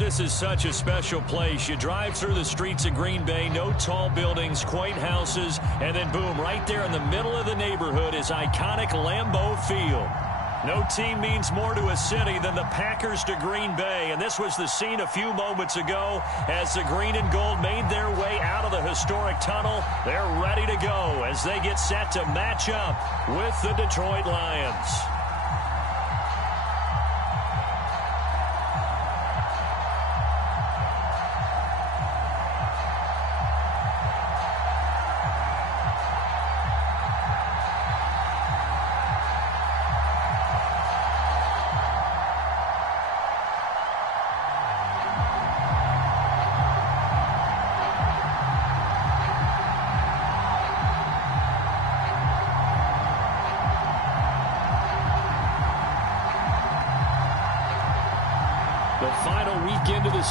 This is such a special place. You drive through the streets of Green Bay, no tall buildings, quaint houses, and then boom, right there in the middle of the neighborhood is iconic Lambeau Field. No team means more to a city than the Packers to Green Bay, and this was the scene a few moments ago as the green and gold made their way out of the historic tunnel. They're ready to go as they get set to match up with the Detroit Lions.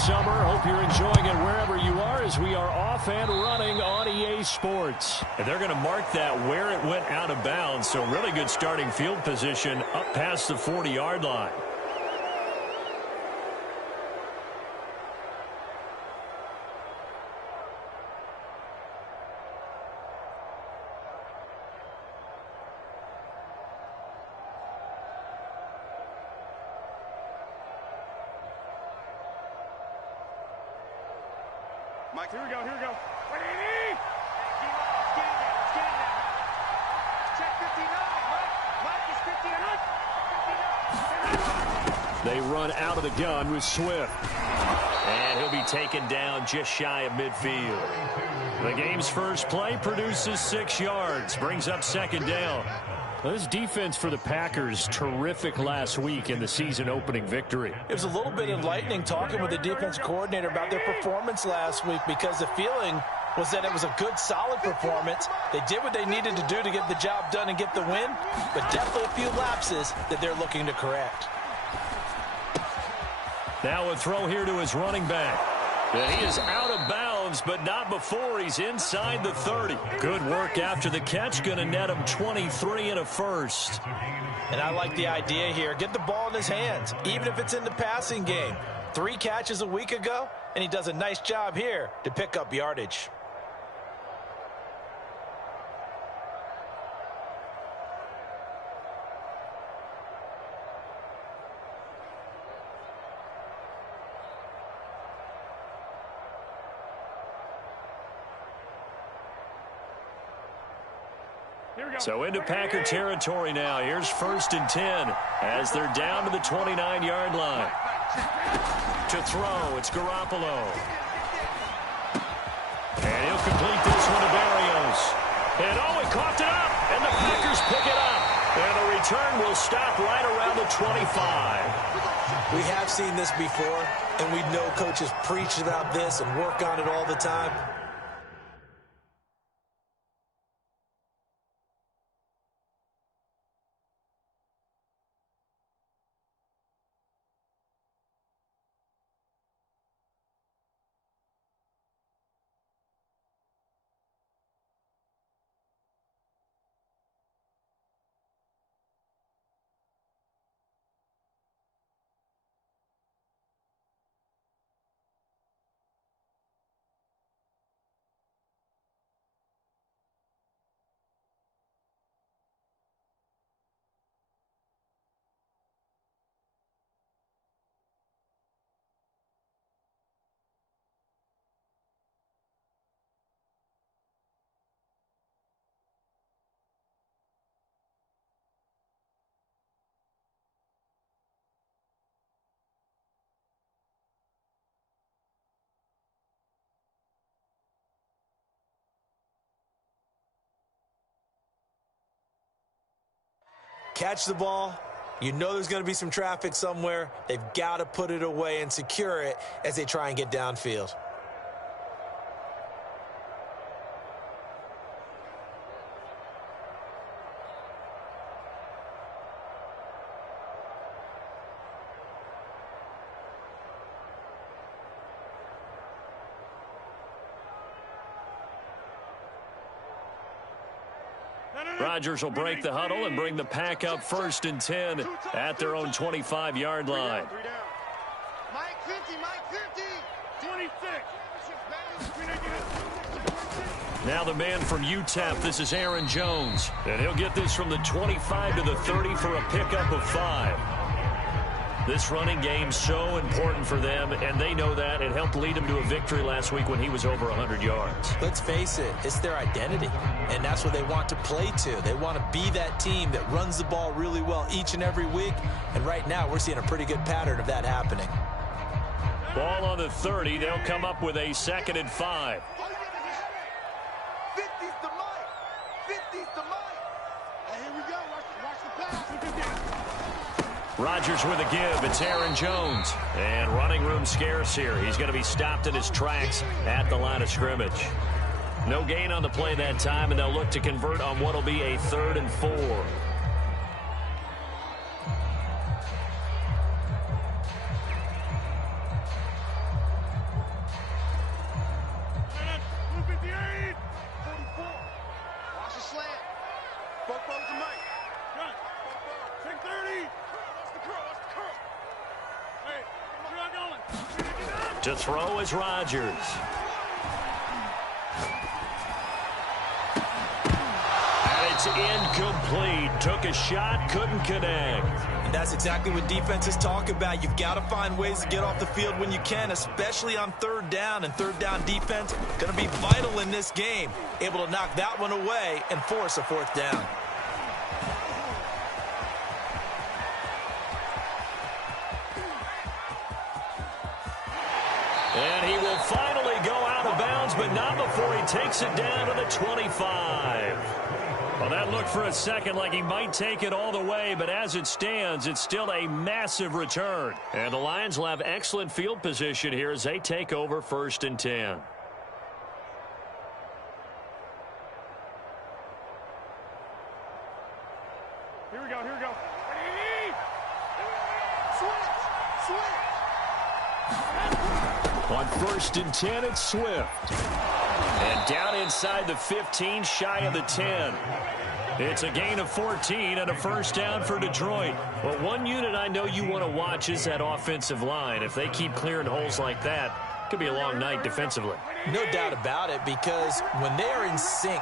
Summer. Hope you're enjoying it wherever you are as we are off and running on EA Sports. And they're going to mark that where it went out of bounds, so really good starting field position up past the 40-yard line. Mike, here we go, here we go. Ready? Check 59. Mike is 59. They run out of the gun with Swift. And he'll be taken down just shy of midfield. The game's first play produces 6 yards, brings up second down. Well, this defense for the Packers, terrific last week in the season-opening victory. It was a little bit enlightening talking with the defense coordinator about their performance last week because the feeling was that it was a good, solid performance. They did what they needed to do to get the job done and get the win, but definitely a few lapses that they're looking to correct. Now a throw here to his running back. And he is out of bounds, but not before he's inside the 30. Good work after the catch. Going to net him 23 and a first. And I like the idea here. Get the ball in his hands, even if it's in the passing game. 3 catches a week ago, and he does a nice job here to pick up yardage. So into Packer territory now. Here's 1st and 10 as they're down to the 29-yard line. To throw, it's Garoppolo. And he'll complete this one to Berrios. And oh, he coughed it up, and the Packers pick it up. And the return will stop right around the 25. We have seen this before, and we know coaches preach about this and work on it all the time. Catch the ball. You know there's going to be some traffic somewhere. They've got to put it away and secure it as they try and get downfield. Rodgers will break the huddle and bring the Pack up 1st and 10 at their own 25-yard line. 50, Mike, 50. 26. Now the man from UTEP, this is Aaron Jones. And he'll get this from the 25 to the 30 for a pickup of 5. This running game so important for them, and they know that. It helped lead them to a victory last week when he was over 100 yards. Let's face it, it's their identity, and that's what they want to play to. They want to be that team that runs the ball really well each and every week, and right now we're seeing a pretty good pattern of that happening. Ball on the 30. They'll come up with a 2nd and 5. 50's the mic. 50's the mic. Hey, here we go. Watch the pass. Rodgers with a give. It's Aaron Jones. And running room scarce here. He's going to be stopped in his tracks at the line of scrimmage. No gain on the play that time, and they'll look to convert on what will be a 3rd and 4. To throw is Rodgers. And it's incomplete. Took a shot, couldn't connect. And that's exactly what defenses talk about. You've got to find ways to get off the field when you can, especially on 3rd down. And 3rd down defense going to be vital in this game. Able to knock that one away and force a 4th down. And he will finally go out of bounds, but not before he takes it down to the 25. Well, that looked for a second like he might take it all the way, but as it stands, it's still a massive return. And the Lions will have excellent field position here as they take over 1st and 10. Here we go. Switch. On 1st and 10, it's Swift. And down inside the 15, shy of the 10. It's a gain of 14 and a 1st down for Detroit. Well, one unit I know you want to watch is that offensive line. If they keep clearing holes like that, it could be a long night defensively. No doubt about it, because when they are in sync,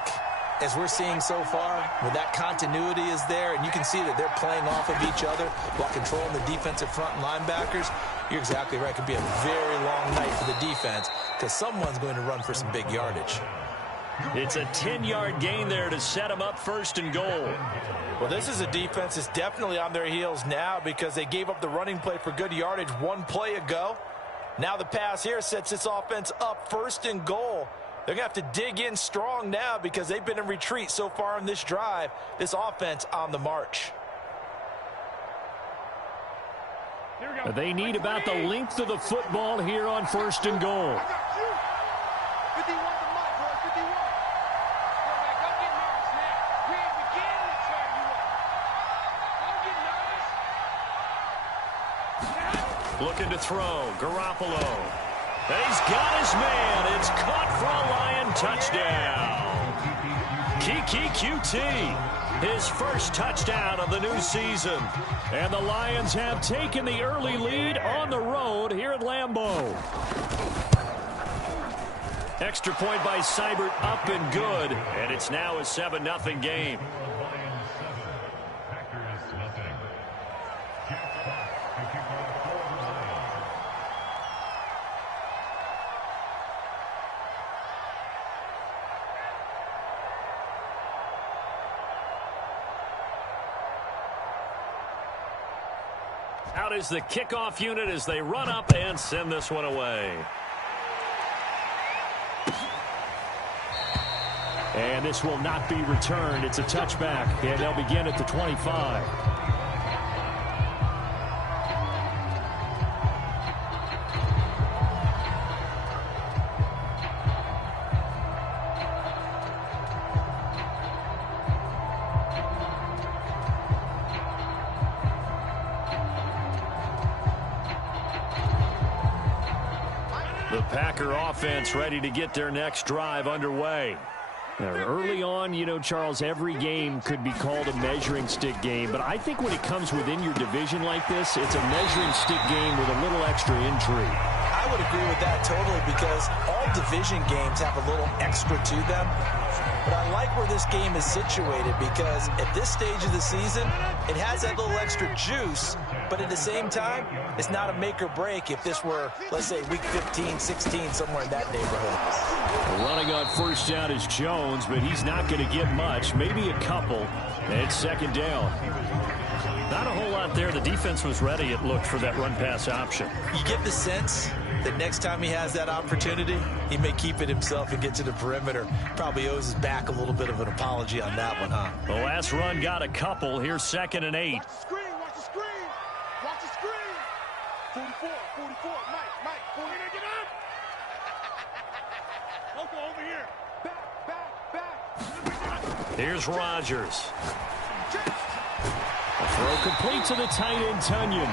as we're seeing so far, where that continuity is there, and you can see that they're playing off of each other while controlling the defensive front and linebackers, you're exactly right. It could be a very long night for the defense because someone's going to run for some big yardage. It's a 10-yard gain there to set them up 1st and goal. Well, this is a defense that's definitely on their heels now because they gave up the running play for good yardage one play ago. Now the pass here sets this offense up 1st and goal. They're going to have to dig in strong now because they've been in retreat so far in this drive. This offense on the march. They need about the length of the football here on 1st and goal. 51 to Mike, boys, 51. Quarterback, don't get nervous now. We ain't beginning to tear you up. Don't get nervous. Looking to throw, Garoppolo. And he's got his man. It's caught for a Lion touchdown. Keke QT. His first touchdown of the new season. And the Lions have taken the early lead on the road here at Lambeau. Extra point by Seibert, up and good. And it's now a 7-0 game. Out is the kickoff unit as they run up and send this one away. And this will not be returned. It's a touchback, and they'll begin at the 25. The Packer offense ready to get their next drive underway. Early on, you know, Charles, every game could be called a measuring stick game. But I think when it comes within your division like this, it's a measuring stick game with a little extra intrigue. I would agree with that totally because all division games have a little extra to them. But I like where this game is situated because at this stage of the season, it has that little extra juice. But at the same time, it's not a make or break if this were, let's say, week 15, 16, somewhere in that neighborhood. Running on first down is Jones, but he's not going to get much, maybe a couple. And it's second down. Not a whole lot there. The defense was ready, it looked, for that run-pass option. You get the sense that next time he has that opportunity, he may keep it himself and get to the perimeter. Probably owes his back a little bit of an apology on that one, huh? The last run got a couple. Here's 2nd and 8. Watch the screen, watch the screen. Watch the screen. 44, Mike, 40. Get up. Loco over here. Back. Here's Rodgers. A throw complete to the tight end, Tonyan.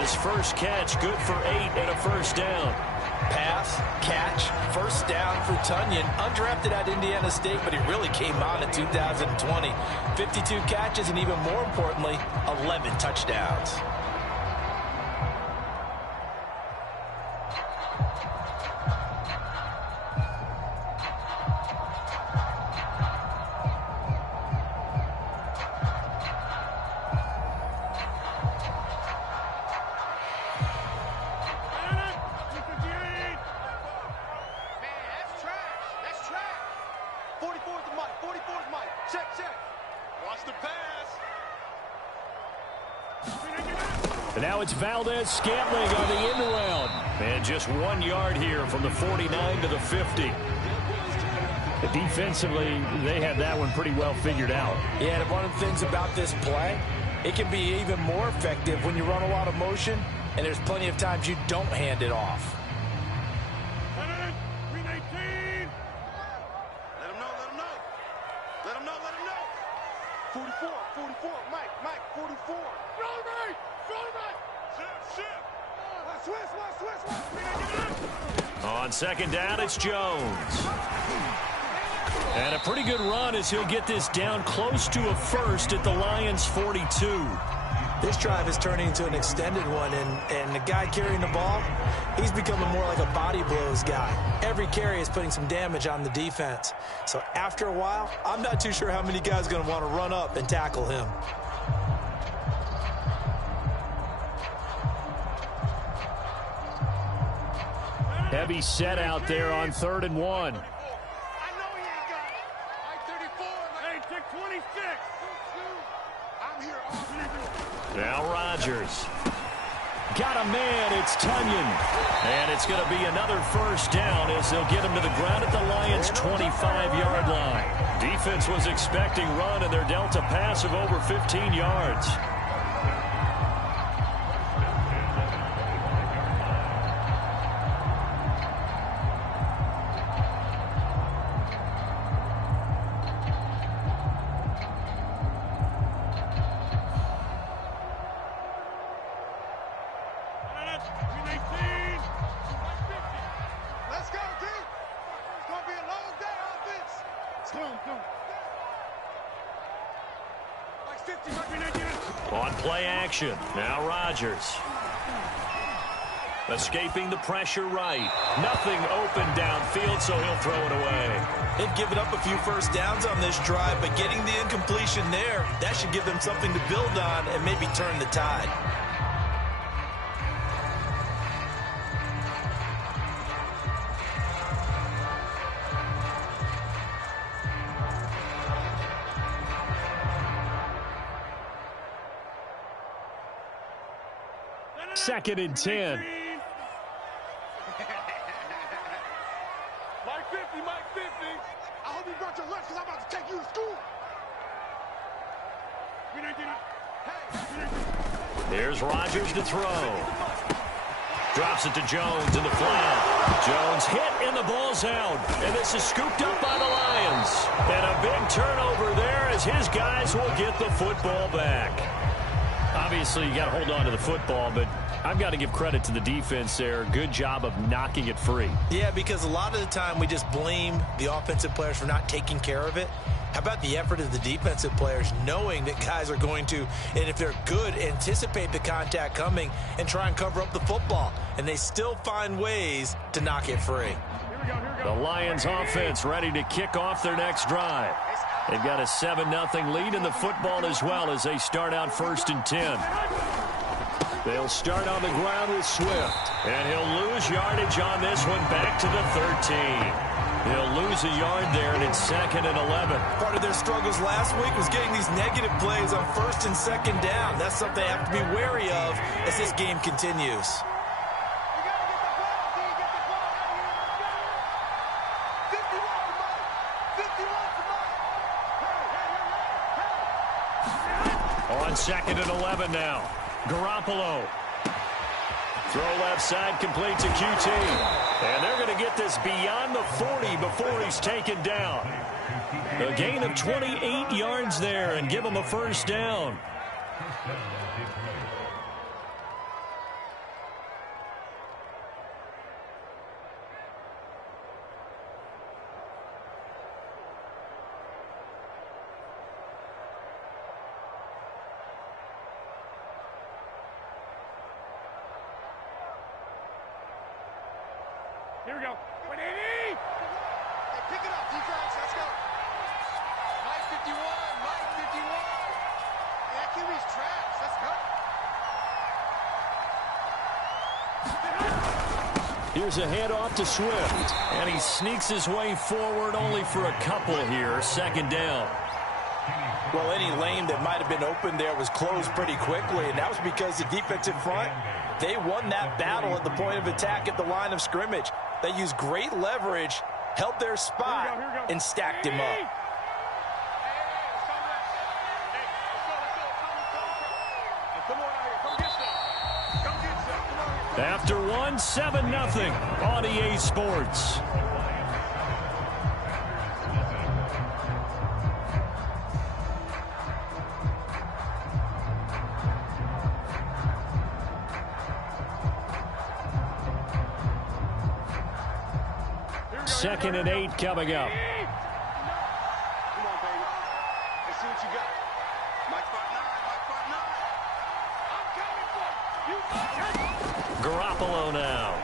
His first catch, good for 8 and a first down. Pass, catch, first down for Tonyan. Undrafted at Indiana State, but he really came on in 2020. 52 catches, and even more importantly, 11 touchdowns. And now it's Valdez-Scantling on the end around. And just 1 yard here from the 49 to the 50. Defensively, they had that one pretty well figured out. Yeah, and one of the things about this play, it can be even more effective when you run a lot of motion, and there's plenty of times you don't hand it off. 44, Mike, 44. On second down, it's Jones. And a pretty good run as he'll get this down close to a first at the Lions' 42. This drive is turning into an extended one, and the guy carrying the ball, he's becoming more like a body blows guy. Every carry is putting some damage on the defense. So after a while, I'm not too sure how many guys are going to want to run up and tackle him. Heavy set out there on 3rd and 1. I know he ain't got it. Mike 34, hey, take 26. I'm here. Now Rodgers. Got a man, it's Tonyan. And it's going to be another first down as they'll get him to the ground at the Lions' 25-yard line. Defense was expecting run, and they're dealt a pass of over 15 yards. On play action, now Rodgers. Escaping the pressure right. Nothing open downfield, so he'll throw it away. They've given up a few first downs on this drive, but getting the incompletion there, that should give them something to build on and maybe turn the tide. Second and 10. Mike 50. I hope you brought your lunch because I'm about to take you to school. Here's Rodgers to throw. Drops it to Jones in the flat. Jones hit and the ball's out. And this is scooped up by the Lions. And a big turnover there as his guys will get the football back. Obviously, you got to hold on to the football, but I've got to give credit to the defense there. Good job of knocking it free. Yeah, because a lot of the time we just blame the offensive players for not taking care of it. How about the effort of the defensive players knowing that guys are going to, and if they're good, anticipate the contact coming and try and cover up the football. And they still find ways to knock it free. The Lions offense ready to kick off their next drive. They've got a 7-0 lead in the football as well as they start out 1st and 10. They'll start on the ground with Swift. And he'll lose yardage on this one back to the 13. He'll lose a yard there, and it's 2nd and 11. Part of their struggles last week was getting these negative plays on 1st and 2nd down. That's something they have to be wary of as this game continues. On 2nd and 11 now. Garoppolo. Throw left side, completes a QT. And they're going to get this beyond the 40 before he's taken down. A gain of 28 yards there and give him a 1st down. Here we go. 180! Hey, pick it up, defense. Let's go. Mike 51. Mike 51. Hey, that QB's trash. Let's go. Here's a handoff to Swift. And he sneaks his way forward only for a couple here. 2nd down. Well, any lane that might have been open there was closed pretty quickly, and that was because the defensive front, they won that battle at the point of attack at the line of scrimmage. They used great leverage, held their spot, and stacked him up. After one, 7-0 on EA Sports. Second and 8 coming up. Come on, baby. Let's see what you got. Mike 59, Mike 59. I'm coming for you. Garoppolo now.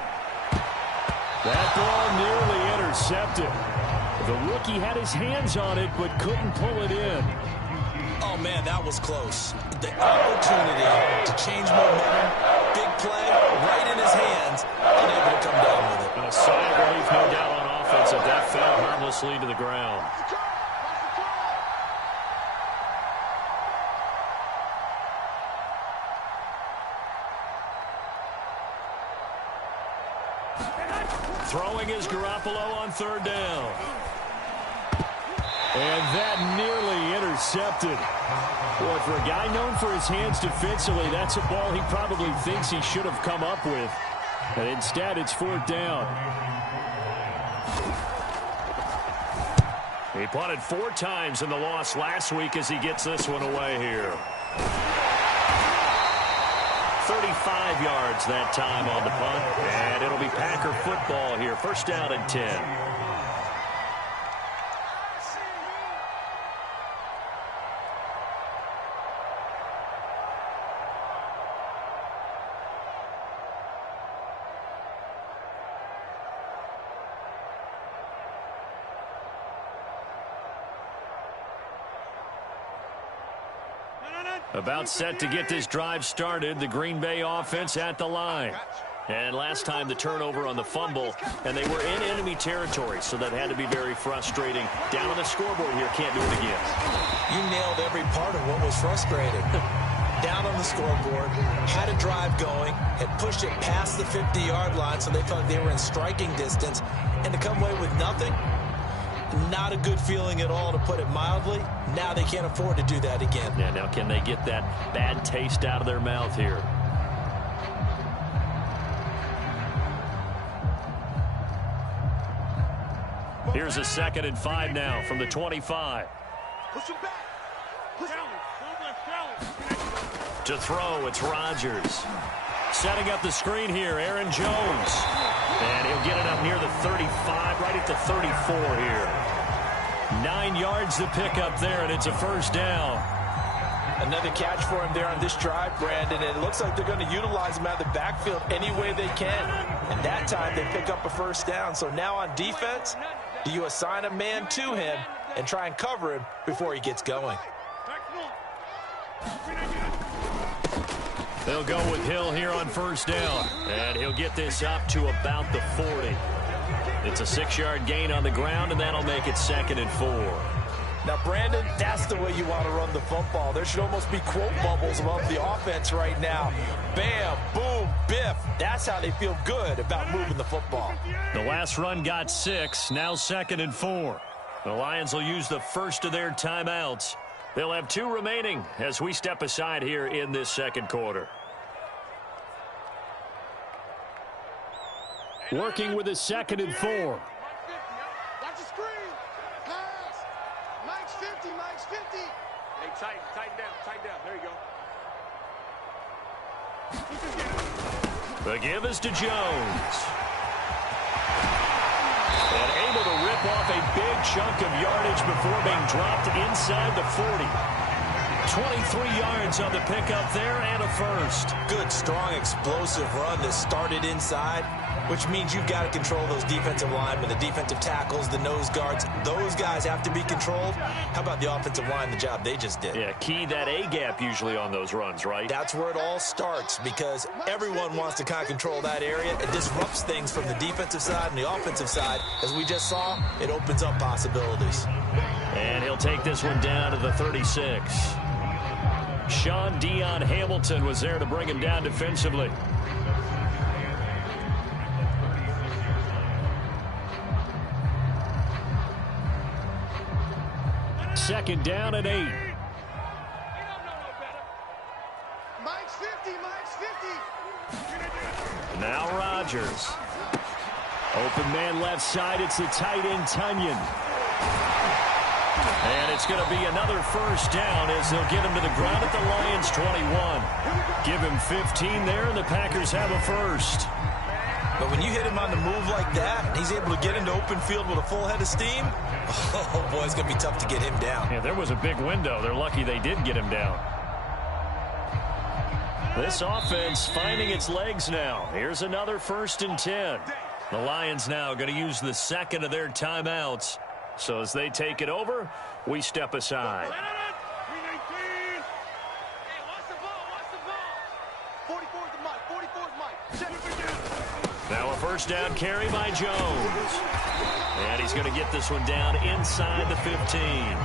That ball nearly intercepted. The rookie had his hands on it but couldn't pull it in. Oh, man, that was close. The opportunity to change momentum, big play, right in his hands, unable to come down with it. And a sigh of relief, no doubt, on offense if that fell harmlessly to the ground. Throwing is Garoppolo on 3rd down. And that nearly intercepted. Boy, for a guy known for his hands defensively, that's a ball he probably thinks he should have come up with. And instead, it's 4th down. He punted 4 times in the loss last week as he gets this one away here. 35 yards that time on the punt. And it'll be Packer football here. 1st down and 10. About set to get this drive started. The Green Bay offense at the line. And last time the turnover on the fumble, and they were in enemy territory, so that had to be very frustrating. Down on the scoreboard here, can't do it again. You nailed every part of what was frustrating. Down on the scoreboard, had a drive going, had pushed it past the 50-yard line, so they felt they were in striking distance, and to come away with nothing, not a good feeling at all, to put it mildly. Now they can't afford to do that again. Yeah, now can they get that bad taste out of their mouth here? Here's a 2nd and 5 now from the 25. Push him back. Push him. To throw, it's Rodgers. setting up the screen here, Aaron Jones. And he'll get it up near the 35, right at the 34 here. 9 yards to pick up there, and it's a first down. Another catch for him there on this drive, Brandon. And it looks like they're going to utilize him out of the backfield any way they can. And that time they pick up a first down. So now on defense, do you assign a man to him and try and cover him before he gets going? They'll go with Hill here on first down. And he'll get this up to about the 40. It's a 6-yard gain on the ground, and that'll make it 2nd and 4. Now, Brandon, that's the way you want to run the football. There should almost be quote bubbles above the offense right now. Bam, boom, biff. That's how they feel good about moving the football. The last run got 6, now 2nd and 4. The Lions will use the first of their timeouts. They'll have 2 remaining as we step aside here in this second quarter. Working with a 2nd and 4. Watch the screen. Pass. Mike's 50. Mike's 50. Hey, tighten down. There you go. The give is to Jones. And able to rip off a big chunk of yardage before being dropped inside the 40. 23 yards on the pickup there and a first. Good, strong, explosive run that started inside, which means you've got to control those defensive linemen, the defensive tackles, the nose guards. Those guys have to be controlled. How about the offensive line, the job they just did? Yeah, key that A-gap usually on those runs, right? That's where it all starts, because everyone wants to kind of control that area. It disrupts things from the defensive side and the offensive side. As we just saw, it opens up possibilities. And he'll take this one down to the 36. Sean Dion Hamilton was there to bring him down defensively. Second down and 8. Mike's 50. Mike's 50. Now Rodgers. Open man left side. It's the tight end, Tunyon. And it's going to be another first down as they'll get him to the ground at the Lions' 21. Give him 15 there, and the Packers have a first. But when you hit him on the move like that, and he's able to get into open field with a full head of steam, oh, boy, it's going to be tough to get him down. Yeah, there was a big window. They're lucky they did get him down. This offense finding its legs now. Here's another 1st and 10. The Lions now going to use the second of their timeouts. So as they take it over, we step aside. 44's the Mike. 44's Mike. Now a first down carry by Jones. And he's going to get this one down inside the 15.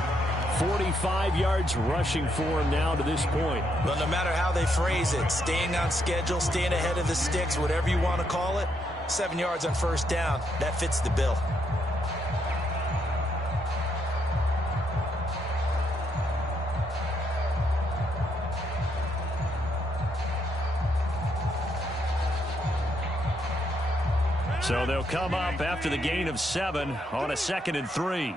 45 yards rushing for him now to this point. Well, no matter how they phrase it, staying on schedule, staying ahead of the sticks, whatever you want to call it, 7 yards on first down, that fits the bill. So they'll come up after the gain of 7 on a 2nd and 3. Hey,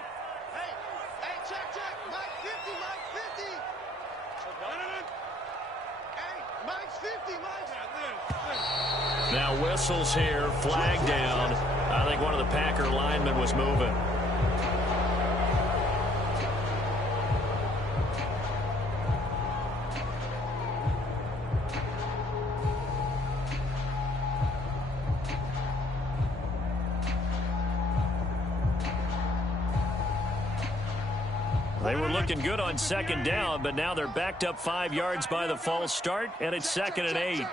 check. Mike 50. Mike 50. Hey, Mike's 50. Mike's. Now whistles here, flag down. I think one of the Packer linemen was moving. They were looking good on second down, but now they're backed up 5 yards by the false start, and it's 2nd and 8.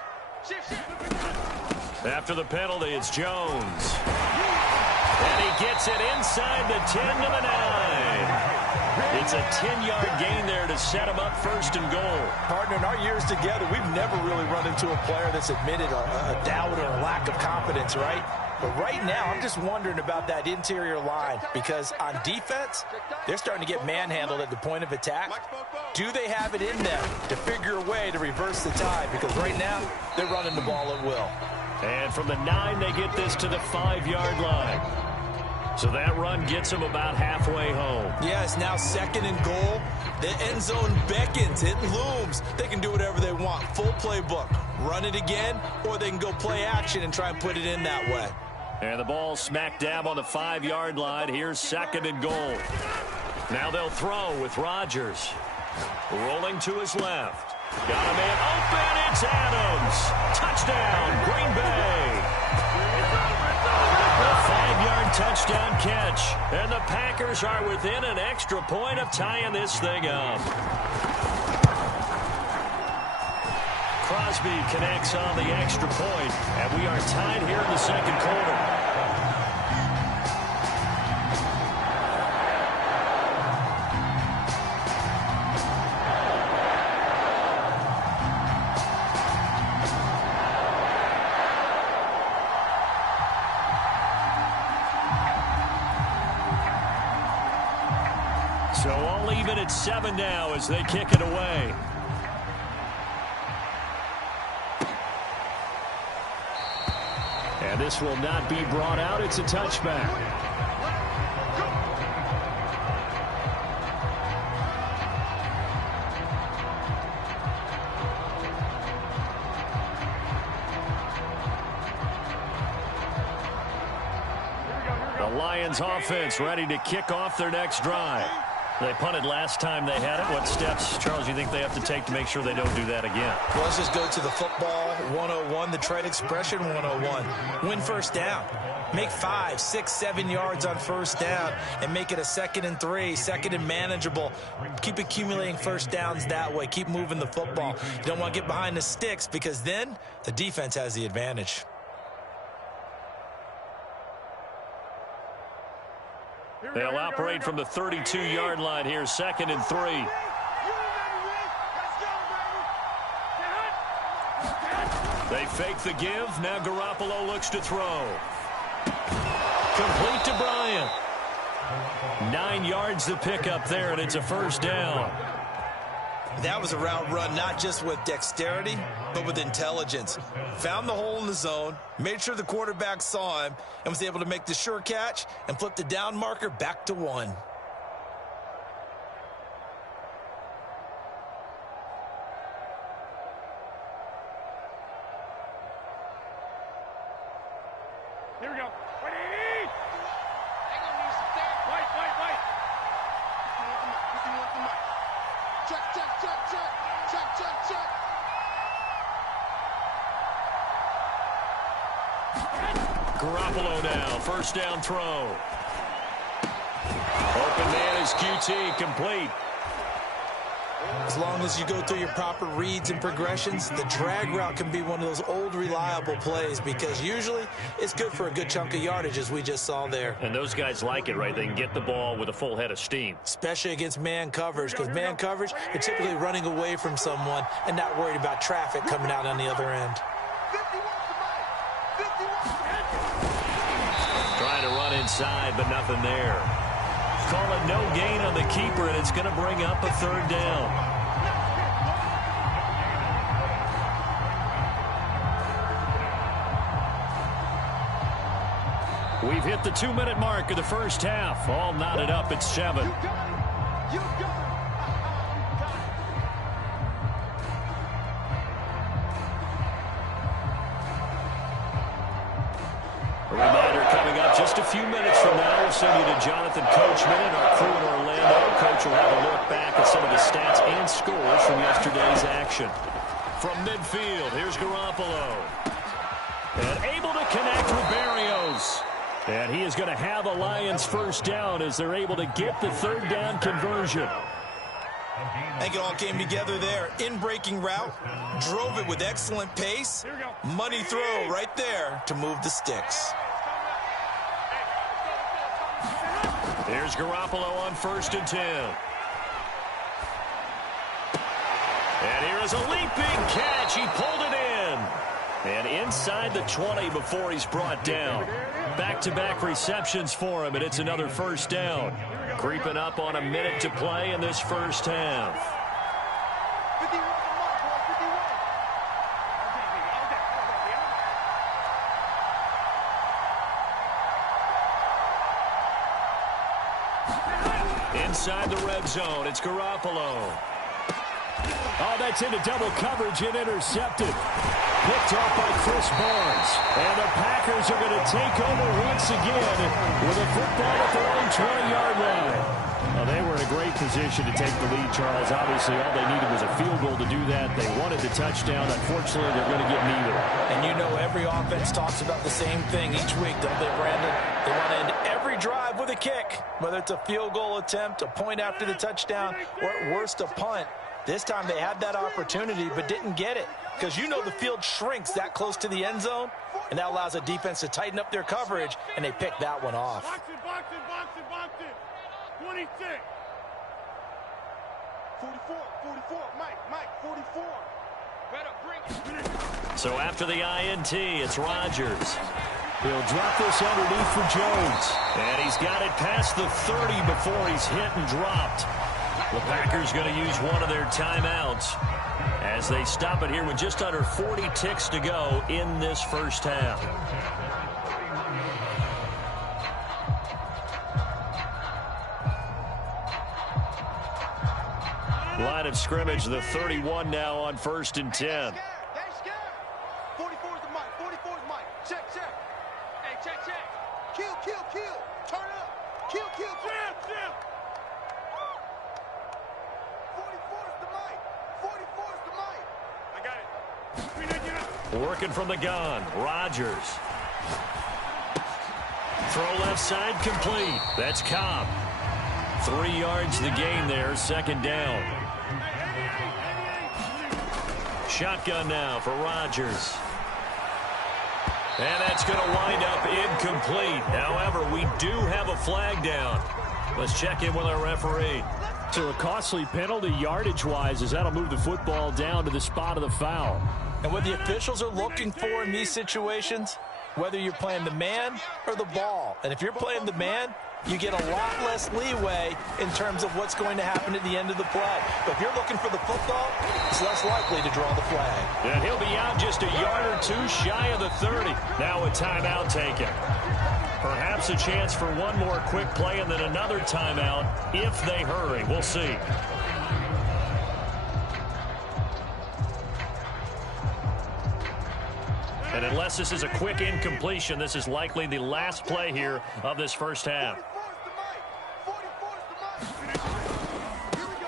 After the penalty, it's Jones. And he gets it inside the 10 to the 9. It's a 10-yard gain there to set him up 1st and goal. Partner, in our years together, we've never really run into a player that's admitted a doubt or a lack of confidence, right? But right now, I'm just wondering about that interior line, because on defense, they're starting to get manhandled at the point of attack. Do they have it in them to figure a way to reverse the tide? Because right now, they're running the ball at will. And from the 9, they get this to the 5-yard line. So that run gets them about halfway home. Yeah, it's now 2nd and goal. The end zone beckons. It looms. They can do whatever they want. Full playbook. Run it again, or they can go play action and try and put it in that way. And the ball smack dab on the 5-yard line. Here's 2nd and goal. Now they'll throw with Rodgers. Rolling to his left. Got a man open. It's Adams. Touchdown, Green Bay. A 5-yard touchdown catch. And the Packers are within an extra point of tying this thing up. Crosby connects on the extra point, and we are tied here in the 2nd quarter. So all even at 7 now as they kick it away. And this will not be brought out. It's a touchback. The Lions offense ready to kick off their next drive. They punted last time they had it. What steps, Charles, you think they have to take to make sure they don't do that again? Well, let's just go to the football 101, the trade expression 101. Win first down. Make 5, 6, 7 yards on first down and make it a 2nd and 3, 2nd and manageable. Keep accumulating first downs that way. Keep moving the football. You don't want to get behind the sticks because then the defense has the advantage. They'll operate from the 32-yard line here, 2nd and 3. They fake the give. Now Garoppolo looks to throw. Complete to Bryant. 9 yards to pick up there, and it's a first down. That was a route run not just with dexterity, but with intelligence. Found the hole in the zone, made sure the quarterback saw him, and was able to make the sure catch and flip the down marker back to 1. Here we go. Ready? Hang on, need some stand. Wait. Check. Garoppolo now, first down throw. Open man is QT, complete. As long as you go through your proper reads and progressions, the drag route can be one of those old reliable plays because usually it's good for a good chunk of yardage as we just saw there. And those guys like it, right? They can get the ball with a full head of steam. Especially against man coverage because man coverage, you're typically running away from someone and not worried about traffic coming out on the other end. Trying to run inside, but nothing there. Call it no gain on the keeper, and it's going to bring up a 3rd down. We've hit the 2-minute mark of the first half. All knotted up at 7. You got it. You got it. A reminder coming up just a few minutes from now. We'll send you to Jonathan Coachman and our crew in Orlando. Coach will have a look back at some of the stats and scores from yesterday's action. From midfield, here's Garoppolo. And able to connect with Berrios. And he is going to have a Lions first down as they're able to get the 3rd down conversion. I think it all came together there. In-breaking route, drove it with excellent pace. Money throw right there to move the sticks. Here's Garoppolo on 1st and 10. And here is a leaping catch. He pulled it in. And inside the 20 before he's brought down. Back-to-back receptions for him, and it's another first down. Creeping up on a minute to play in this first half. 51 for Mark, boy, 51. inside the red zone. It's Garoppolo. Oh, that's into double coverage and intercepted. Picked off by Chris Barnes. And the Packers are going to take over once again with a football at their own 20-yard line. Well, they were in a great position to take the lead, Charles. Obviously, all they needed was a field goal to do that. They wanted the touchdown. Unfortunately, they're going to get neither. And you know every offense talks about the same thing each week, don't they, Brandon? They want to end every drive with a kick, whether it's a field goal attempt, a point after the touchdown, or at worst, a punt. This time they had that opportunity but didn't get it because you know the field shrinks that close to the end zone, and that allows a defense to tighten up their coverage, and they picked that one off. Box it, box it, box it, box it. 26. 44, 44. Mike, 44. Better bring it. So after the INT, it's Rodgers. He'll drop this underneath for Jones. And he's got it past the 30 before he's hit and dropped. The Packers going to use one of their timeouts as they stop it here with just under 40 ticks to go in this first half. Line of scrimmage, the 31 now on 1st and 10. They scared. 44 is the mic. 44 is Mike. Check. Hey, check. Kill. Turn up. Kill. 44 is the mic. 44 is the mic. I got it. Working from the gun, Rodgers. Throw left side complete. That's Cobb. 3 yards the gain there, 2nd down. Shotgun now for Rodgers. And that's going to wind up incomplete. However, we do have a flag down. Let's check in with our referee. So a costly penalty yardage-wise as that'll move the football down to the spot of the foul. And what the officials are looking for in these situations, whether you're playing the man or the ball. And if you're playing the man, you get a lot less leeway in terms of what's going to happen at the end of the play. But if you're looking for the football, it's less likely to draw the flag. And he'll be out just a yard or two shy of the 30. Now a timeout taken. Perhaps a chance for one more quick play and then another timeout if they hurry. We'll see. And unless this is a quick incompletion, this is likely the last play here of this first half.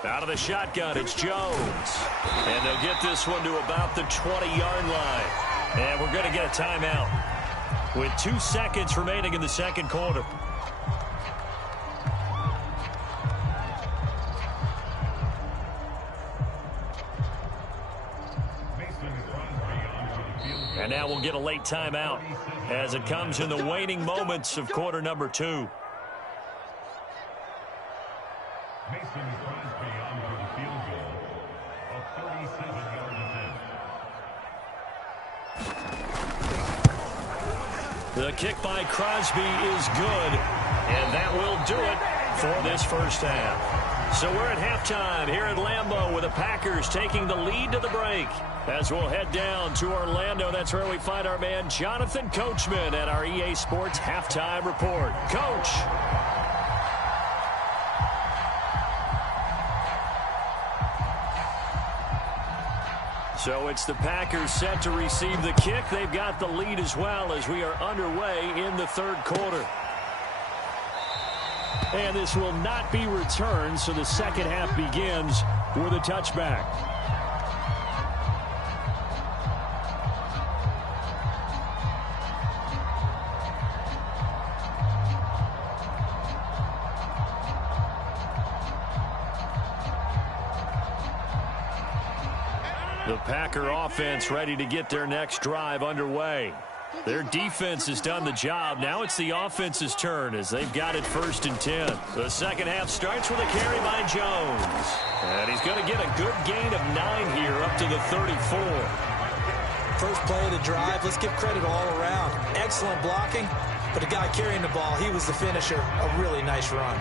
Out of the shotgun, it's Jones. And they'll get this one to about the 20-yard line. And we're going to get a timeout with 2 seconds remaining in the second quarter. And now we'll get a late timeout as it comes in the waning moments of quarter number 2. The kick by Crosby is good, and that will do it for this first half. So we're at halftime here at Lambeau with the Packers taking the lead to the break. As we'll head down to Orlando, that's where we find our man Jonathan Coachman at our EA Sports Halftime Report. Coach. So it's the Packers set to receive the kick. They've got the lead as well as we are underway in the third quarter. And this will not be returned, so the second half begins with a touchback. The Packer offense ready to get their next drive underway. Their defense has done the job. Now it's the offense's turn as they've got it 1st and 10. The second half starts with a carry by Jones. And he's going to get a good gain of 9 here up to the 34. First play of the drive, let's give credit all around. Excellent blocking, but the guy carrying the ball, he was the finisher. A really nice run.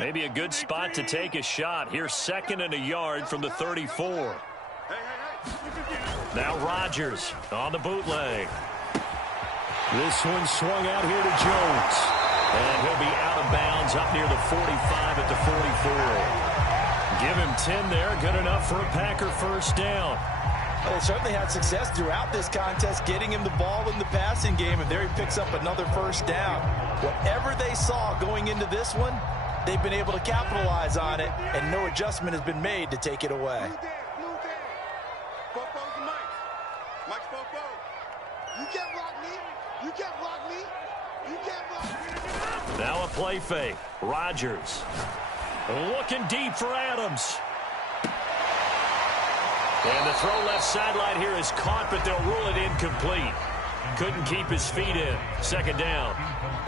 Maybe a good spot to take a shot. Here's 2nd and a yard from the 34. Now Rodgers on the bootleg. This one swung out here to Jones. And he'll be out of bounds up near the 45 at the 44. Give him 10 there. Good enough for a Packer first down. Well, they certainly had success throughout this contest getting him the ball in the passing game, and there he picks up another first down. Whatever they saw going into this one, they've been able to capitalize on it, and no adjustment has been made to take it away. Mike's Bobo. You can't block me. You can't block me. You can't block me. Now a play fake. Rodgers looking deep for Adams. And the throw left sideline here is caught, but they'll rule it incomplete. Couldn't keep his feet in. 2nd down.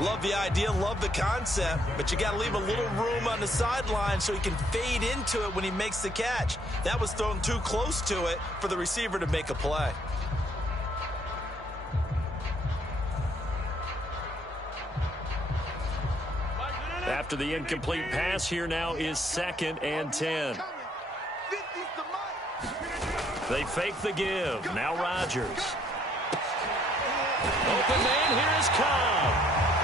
Love the idea, love the concept, but you got to leave a little room on the sideline so he can fade into it when he makes the catch. That was thrown too close to it for the receiver to make a play. After the incomplete pass, here now is 2nd and 10. They fake the give. Now Rodgers. Open man, here is Cobb.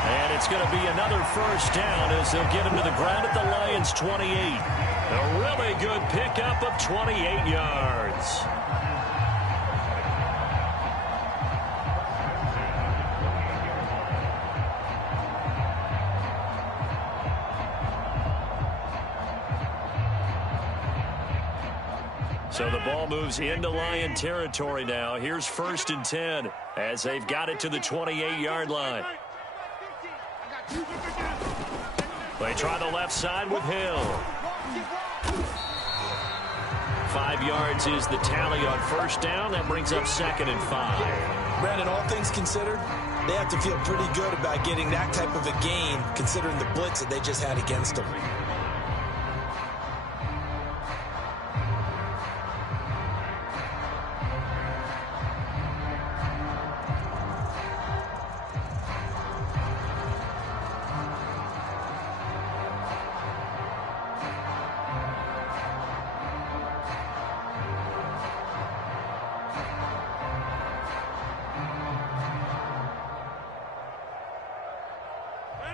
And it's going to be another first down as they'll get him to the ground at the Lions' 28. A really good pickup of 28 yards. So the ball moves into Lion territory now. Here's 1st and 10 as they've got it to the 28-yard line. They try the left side with Hill. 5 yards is the tally on first down. That brings up 2nd and 5. Brandon, all things considered, they have to feel pretty good about getting that type of a gain considering the blitz that they just had against them.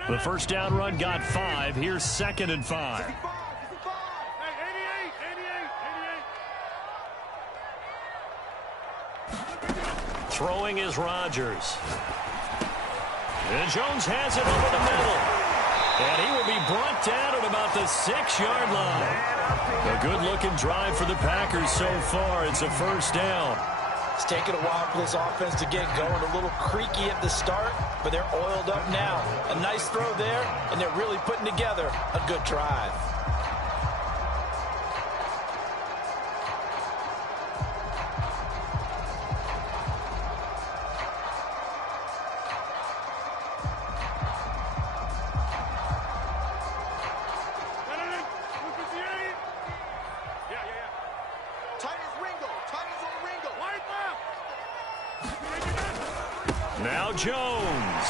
The first down run got 5. Here's 2nd and 5. Throwing is Rodgers. And Jones has it over the middle. And he will be brought down at about the 6-yard line. A good-looking drive for the Packers so far. It's a first down. It's taken a while for this offense to get going. A little creaky at the start, but they're oiled up now. A nice throw there, and they're really putting together a good drive. Now Jones.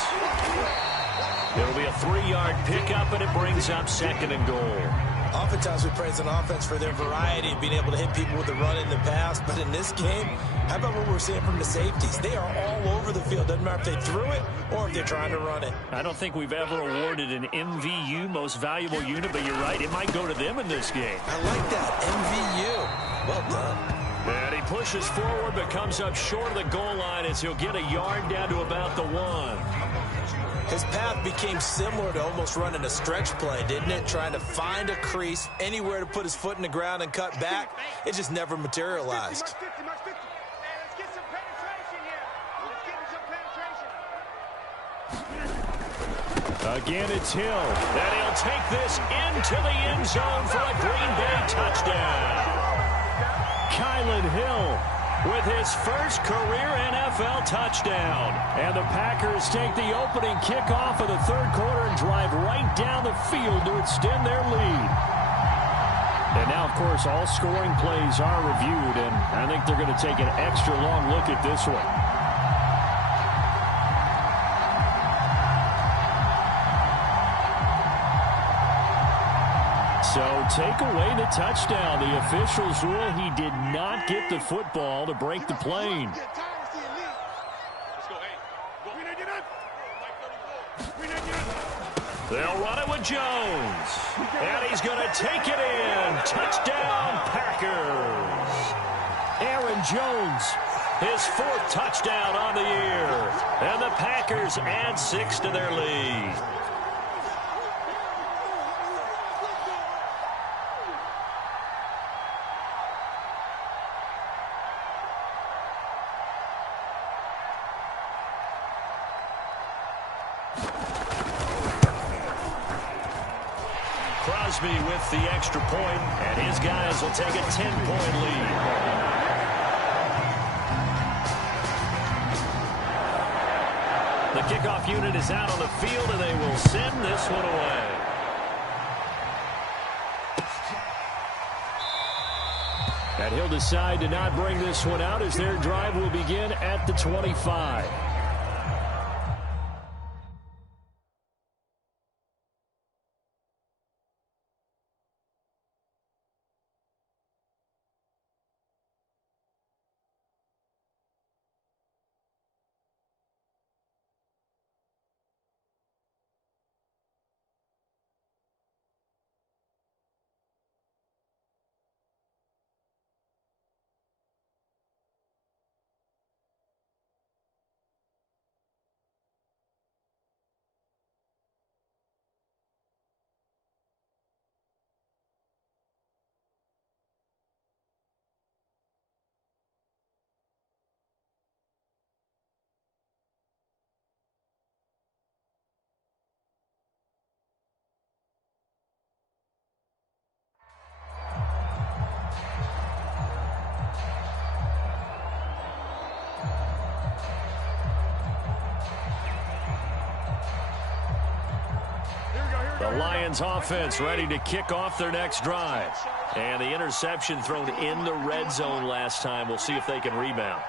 It'll be a 3-yard pickup, and it brings up 2nd and goal. Oftentimes we praise an offense for their variety of being able to hit people with the run in the pass, but in this game, how about what we're seeing from the safeties? They are all over the field. Doesn't matter if they threw it or if they're trying to run it. I don't think we've ever awarded an MVU, most valuable unit, but you're right, it might go to them in this game. I like that, MVU. Well done. And he pushes forward but comes up short of the goal line as he'll get a yard down to about the 1. His path became similar to almost running a stretch play, didn't it? Trying to find a crease, anywhere to put his foot in the ground and cut back. It just never materialized. Again, it's Hill. And he'll take this into the end zone for a Green Bay touchdown. Kylan Hill with his first career NFL touchdown. And the Packers take the opening kickoff of the third quarter and drive right down the field to extend their lead. And now, of course, all scoring plays are reviewed, and I think they're going to take an extra long look at this one. they'll take away the touchdown. The officials rule he did not get the football to break the plane. They'll run it with Jones. And he's going to take it in. Touchdown, Packers. Aaron Jones, his 4th touchdown on the year. And the Packers add 6 to their lead. Crosby with the extra point, and his guys will take a 10-point lead. The kickoff unit is out on the field, and they will send this one away. And he'll decide to not bring this one out as their drive will begin at the 25. The Lions offense ready to kick off their next drive. And the interception thrown in the red zone last time. We'll see if they can rebound.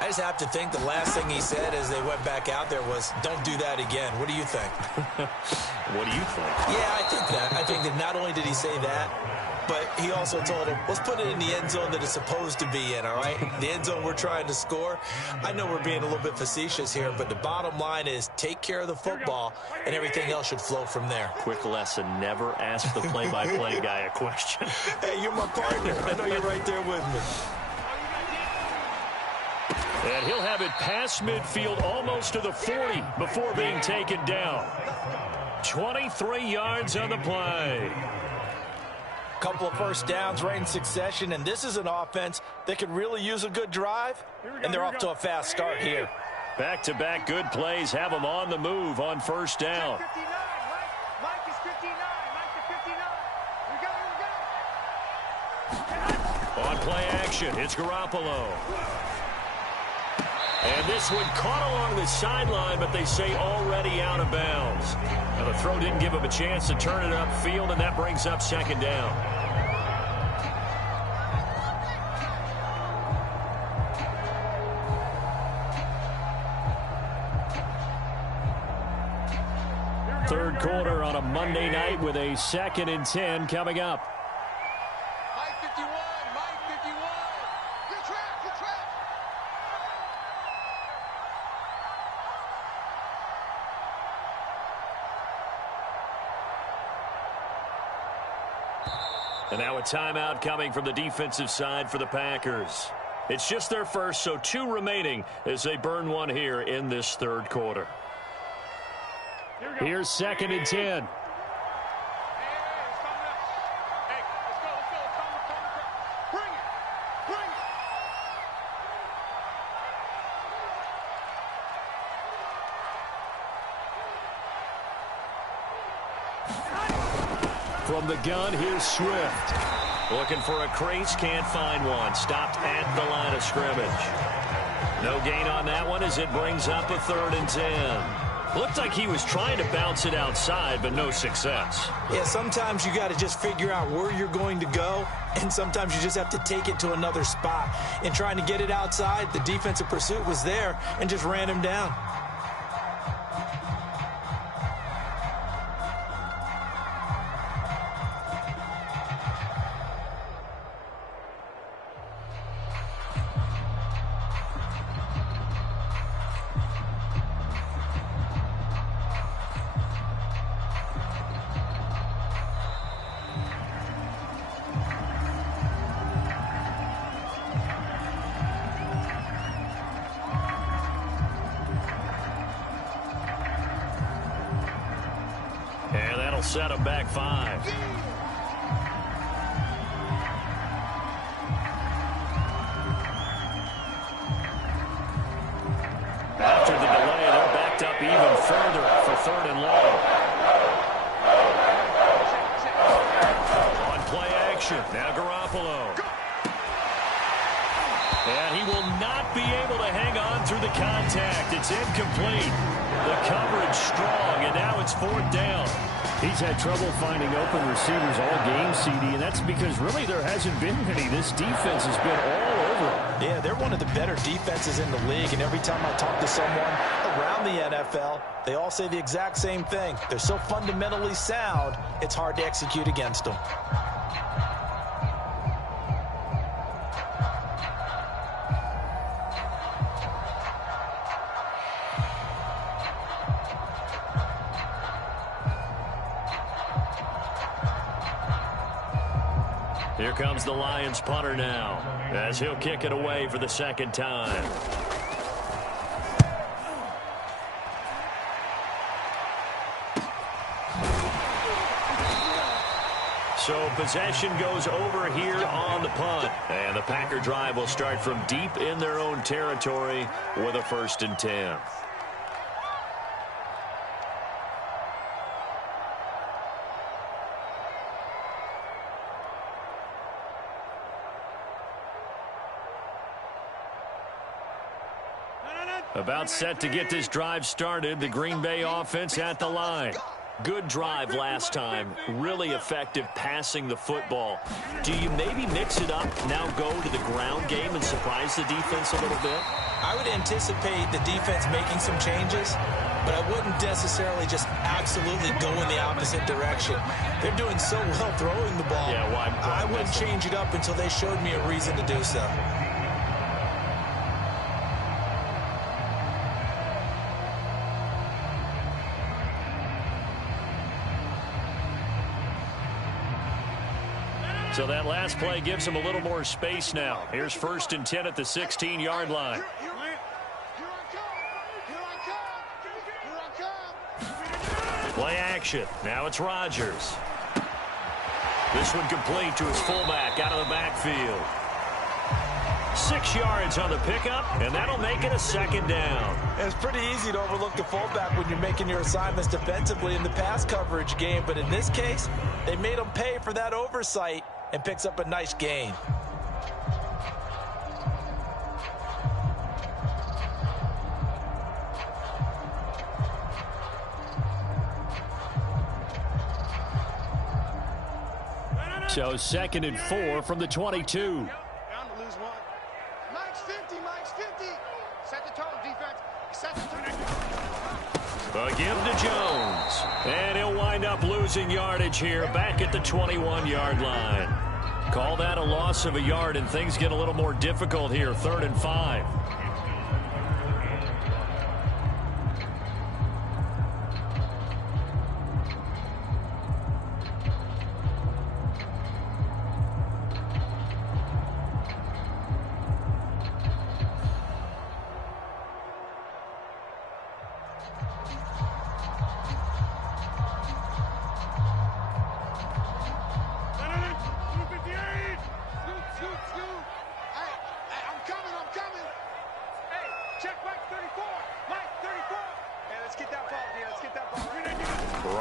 I just have to think the last thing he said as they went back out there was, don't do that again. What do you think? What do you think? Yeah, I think that. I think that not only did he say that, but he also told him, let's put it in the end zone that it's supposed to be in, all right? The end zone we're trying to score. I know we're being a little bit facetious here, but the bottom line is take care of the football, and everything else should flow from there. Quick lesson, never ask the play-by-play guy a question. Hey, you're my partner. I know you're right there with me. And he'll have it past midfield almost to the 40 before being taken down. 23 yards on the play. Couple of first downs right in succession, and this is an offense that could really use a good drive, and they're off to a fast start here. Back-to-back good plays have them on the move on first down. Mike is 59. Mike is 59. We go. On play action, it's Garoppolo. And this one caught along the sideline, but they say already out of bounds. Now the throw didn't give him a chance to turn it upfield, and that brings up second down. Third quarter on a Monday night with a 2nd and 10 coming up. Mike 51. Mike 51. Good trap. Good trap. And now a timeout coming from the defensive side for the Packers. It's just their first, so 2 remaining as they burn one here in this third quarter. Here's 2nd and 10. From the gun, here's Swift. Looking for a crease, can't find one. Stopped at the line of scrimmage. No gain on that one as it brings up a 3rd and 10. Looked like he was trying to bounce it outside, but no success. Yeah, sometimes you got to just figure out where you're going to go, and sometimes you just have to take it to another spot. In trying to get it outside, the defensive pursuit was there and just ran him down. That'll set them back 5. After the delay, they're backed up even further for 3rd and long. On play action, now Garoppolo. And he will not be able to hang on through the contact. It's incomplete. The coverage strong, and now it's 4th down. He's had trouble finding open receivers all game, CD, and that's because really there hasn't been many. This defense has been all over. Yeah, they're one of the better defenses in the league, and every time I talk to someone around the NFL, they all say the exact same thing. They're so fundamentally sound, it's hard to execute against them. Here comes the Lions punter now, as he'll kick it away for the 2nd time. So possession goes over here on the punt. And the Packer drive will start from deep in their own territory with a 1st and 10. About set to get this drive started. The Green Bay offense at the line. Good drive last time. Really effective passing the football. Do you maybe mix it up, now go to the ground game and surprise the defense a little bit? I would anticipate the defense making some changes, but I wouldn't necessarily just absolutely go in the opposite direction. They're doing so well throwing the ball. Yeah, why I wouldn't change it up until they showed me a reason to do so. So that last play gives them a little more space now. Here's 1st and 10 at the 16-yard line. Play action. Now it's Rodgers. This one complete to his fullback out of the backfield. 6 yards on the pickup, and that'll make it a 2nd down. It's pretty easy to overlook the fullback when you're making your assignments defensively in the pass coverage game, but in this case, they made him pay for that oversight and picks up a nice gain. So 2nd and 4 from the 22. Down to lose 1. Mike's 50, Mike's 50. Set the tone, defense. Set the tone. A give to Jones. And he'll wind up losing yardage here back at the 21-yard line. Call that a loss of a yard, and things get a little more difficult here. 3rd and 5.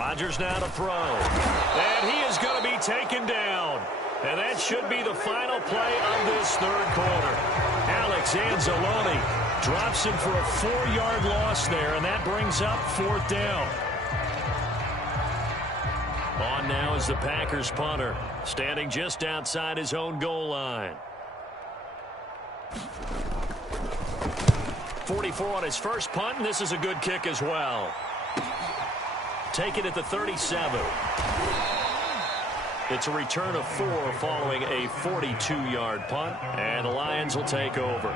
Rodgers now to throw. And he is going to be taken down. And that should be the final play of this 3rd quarter. Alex Anzalone drops him for a 4-yard loss there, and that brings up 4th down. On now is the Packers punter, standing just outside his own goal line. 44 on his first punt, and this is a good kick as well. Take it at the 37. It's a return of 4 following a 42-yard punt, and the Lions will take over.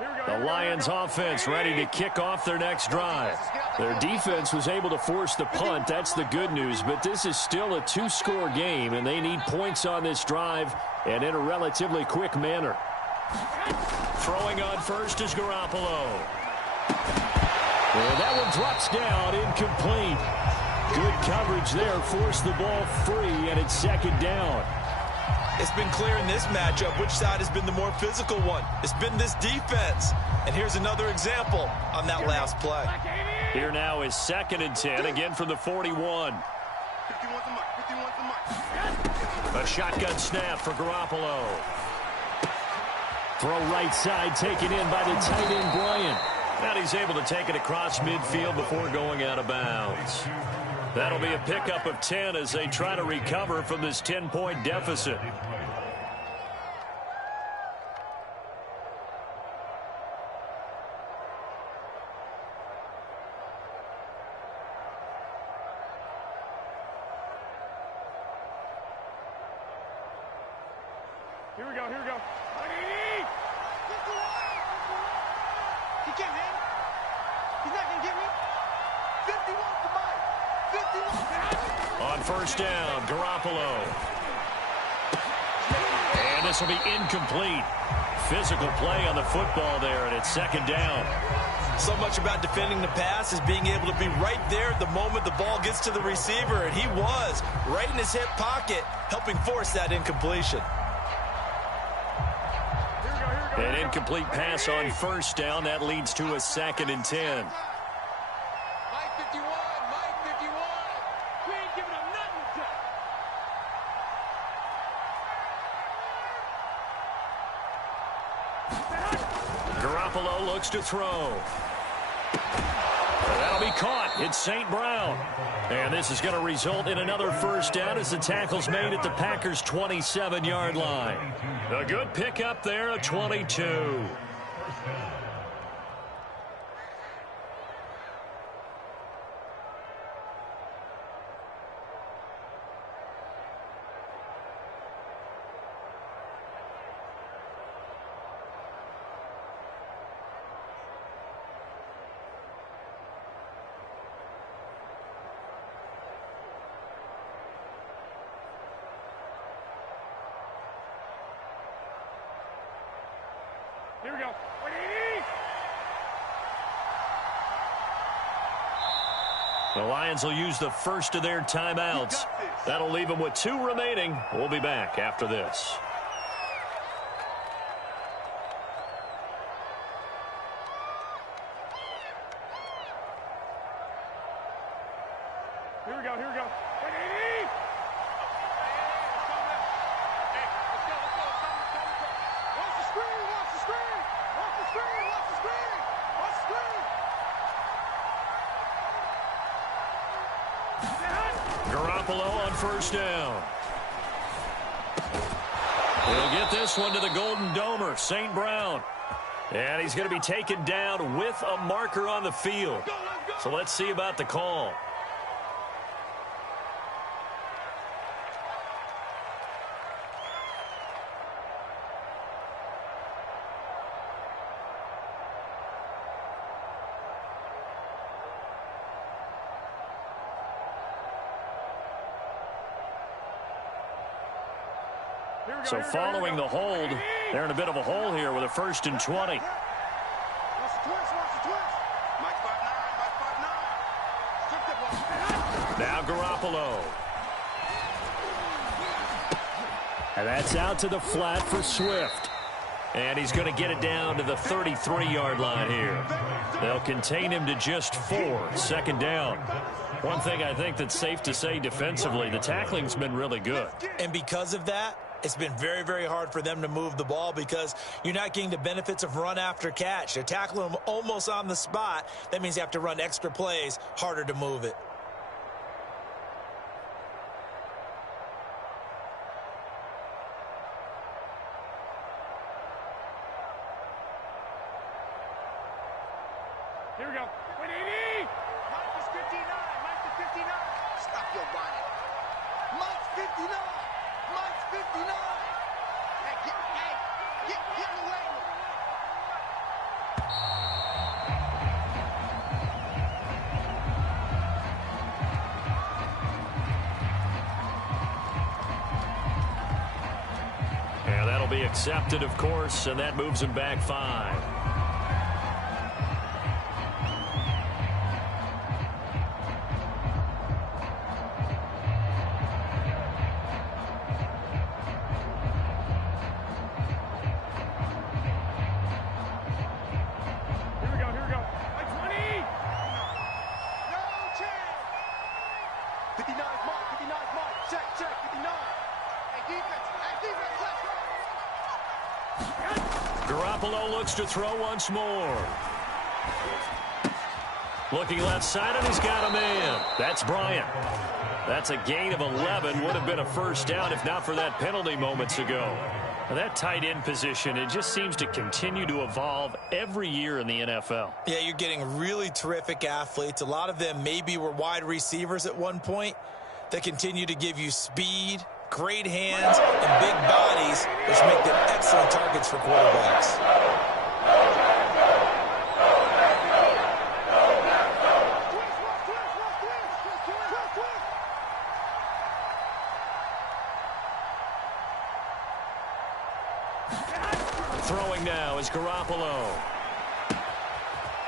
The Lions offense ready to kick off their next drive. Their defense was able to force the punt. That's the good news. But this is still a two-score game, and they need points on this drive and in a relatively quick manner. Throwing on first is Garoppolo. And that one drops down, incomplete. Good coverage there, forced the ball free, and it's second down. It's been clear in this matchup which side has been the more physical one. It's been this defense. And here's another example on that last play. Here now is 2nd and 10, again from the 41. A shotgun snap for Garoppolo. Throw right side, taken in by the tight end, Bryant. And he's able to take it across midfield before going out of bounds. That'll be a pickup of 10 as they try to recover from this 10-point deficit. Here we go. He can't hang. He's not going to get me. 51 for Mike. 51. On first down, Garoppolo. And this will be incomplete. Physical play on the football there, and it's 2nd down. So much about defending the pass is being able to be right there at the moment the ball gets to the receiver, and he was right in his hip pocket, helping force that incompletion. An incomplete pass on first down. That leads to a 2nd and 10. Mike 51. We ain't giving him nothing. Garoppolo looks to throw. That'll be caught. It's St. Brown. And this is going to result in another first down as the tackle's made at the Packers' 27-yard line. A good pickup there, a 22. Here we go. The Lions will use the first of their timeouts. That'll leave them with 2 remaining. We'll be back after this. Here we go. Garoppolo on first down. He'll get this one to the Golden Domer, St. Brown. And he's going to be taken down with a marker on the field. So let's see about the call. So following the hold, they're in a bit of a hole here with a 1st and 20. Watch the twist. Mike 5'9". Now Garoppolo. And that's out to the flat for Swift. And he's going to get it down to the 33-yard line here. They'll contain him to just 4. 2nd down. One thing I think that's safe to say defensively, the tackling's been really good. And because of that, it's been very, very hard for them to move the ball because you're not getting the benefits of run after catch. They're tackling them almost on the spot. That means you have to run extra plays, harder to move it. Here we go. Mike is 59. Stop your whining. Mike's 59. Mike's 59. Hey, get away with it. And that'll be accepted, of course, and that moves him back 5. Garoppolo looks to throw once more. Looking left side, and he's got a man. That's Bryant. That's a gain of 11. Would have been a first down if not for that penalty moments ago. Now, that tight end position, it just seems to continue to evolve every year in the NFL. Yeah, you're getting really terrific athletes. A lot of them maybe were wide receivers at one point that continue to give you speed, great hands, and big bodies, which make them excellent targets for quarterbacks. Throwing now is Garoppolo.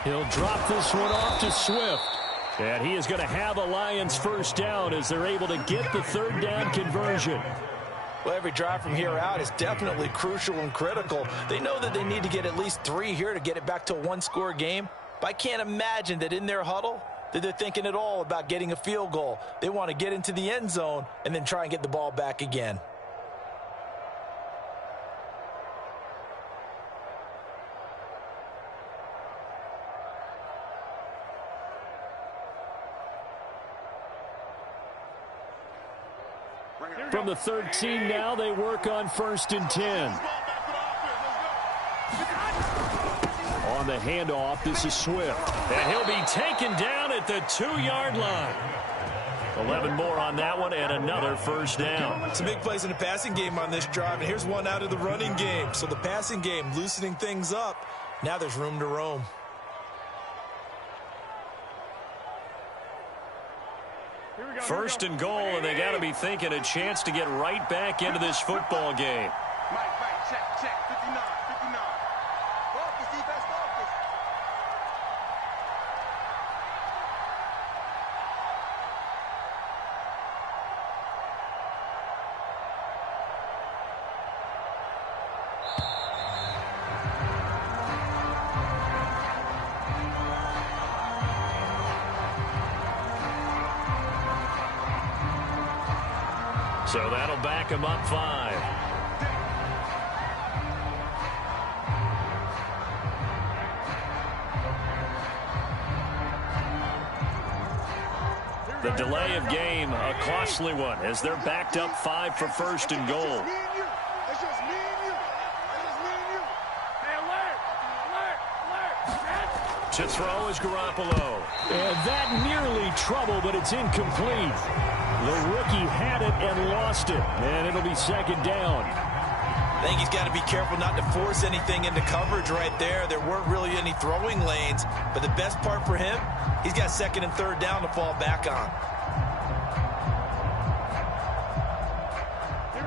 He'll drop this one off to Swift. And he is going to have a Lions first down as they're able to get the third down conversion. Well, every drive from here out is definitely crucial and critical. They know that they need to get at least 3 here to get it back to a one-score game. But I can't imagine that in their huddle that they're thinking at all about getting a field goal. They want to get into the end zone and then try and get the ball back again. From the 13 now, they work on 1st and 10. On the handoff, this is Swift. And he'll be taken down at the 2-yard line. 11 more on that one and another first down. Some big plays in the passing game on this drive, and here's one out of the running game. So the passing game loosening things up. Now there's room to roam. First and goal, and they got to be thinking a chance to get right back into this football game. Mike, check, 59. Focus, defense, focus. So that'll back him up 5. The delay of game, a costly one, as they're backed up 5 for 1st and goal. It's just me and you. Hey, alert. To throw is Garoppolo. And that nearly trouble, but it's incomplete. The rookie had it and lost it, and it'll be 2nd down. I think he's got to be careful not to force anything into coverage right there. There weren't really any throwing lanes, but the best part for him, he's got 2nd and 3rd down to fall back on.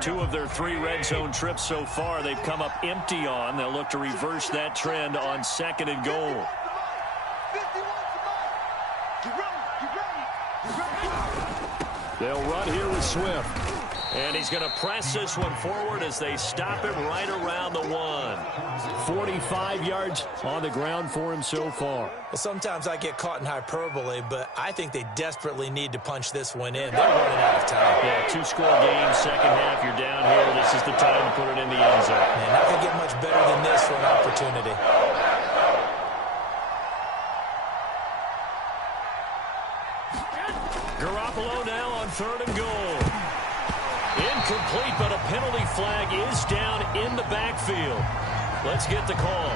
2 of their 3 red zone trips so far, they've come up empty on. They'll look to reverse that trend on 2nd and goal. 51 to Mike. You ready? They'll run here with Swift. And he's going to press this one forward as they stop him right around the 1. 45 yards on the ground for him so far. Well, sometimes I get caught in hyperbole, but I think they desperately need to punch this one in. They're running out of time. Yeah, 2-score game, second half, you're down here. This is the time to put it in the end zone. Man, not going to get much better than this for an opportunity. Garoppolo now on 3rd and goal. Incomplete, but a penalty flag is down in the backfield. Let's get the call.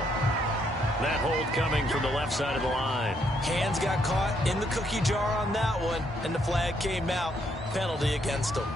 That hold coming from the left side of the line. Hands got caught in the cookie jar on that one, and the flag came out. Penalty against him.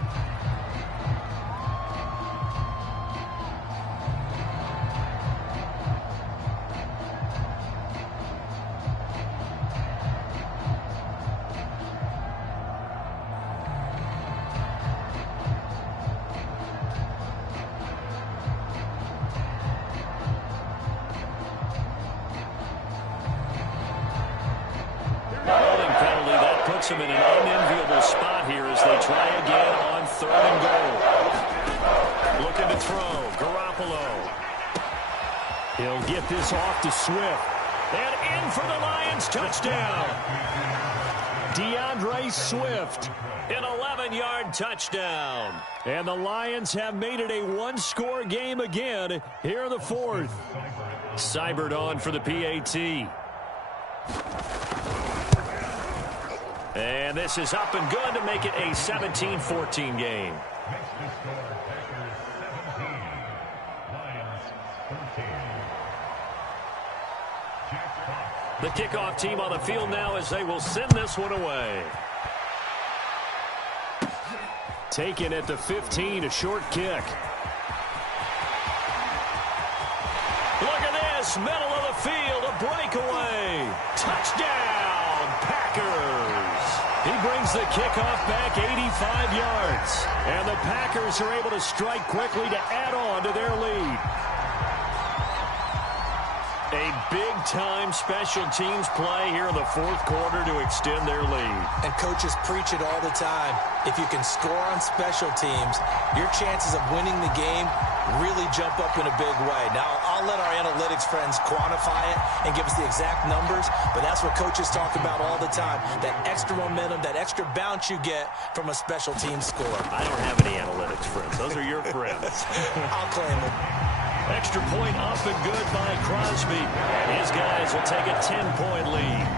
puts them in an unenviable spot here as they try again on 3rd and goal. Looking to throw. Garoppolo. He'll get this off to Swift. And in for the Lions. Touchdown. DeAndre Swift. An 11-yard touchdown. And the Lions have made it a one-score game again here in the 4th. Seibert on for the PAT. And this is up and good to make it a 17-14 game. The kickoff team on the field now as they will send this one away. Taken at the 15, a short kick. Look at this, middle of the field, a breakaway. Touchdown, Packers. He brings the kickoff back 85 yards. And the Packers are able to strike quickly to add on to their lead. A big-time special teams play here in the 4th quarter to extend their lead. And coaches preach it all the time. If you can score on special teams, your chances of winning the game really jump up in a big way. Now, I'll let our analytics friends quantify it and give us the exact numbers, but that's what coaches talk about all the time, that extra momentum, that extra bounce you get from a special teams score. I don't have any analytics friends. Those are your friends. I'll claim them. Extra point up and good by Crosby. His guys will take a 10-point lead.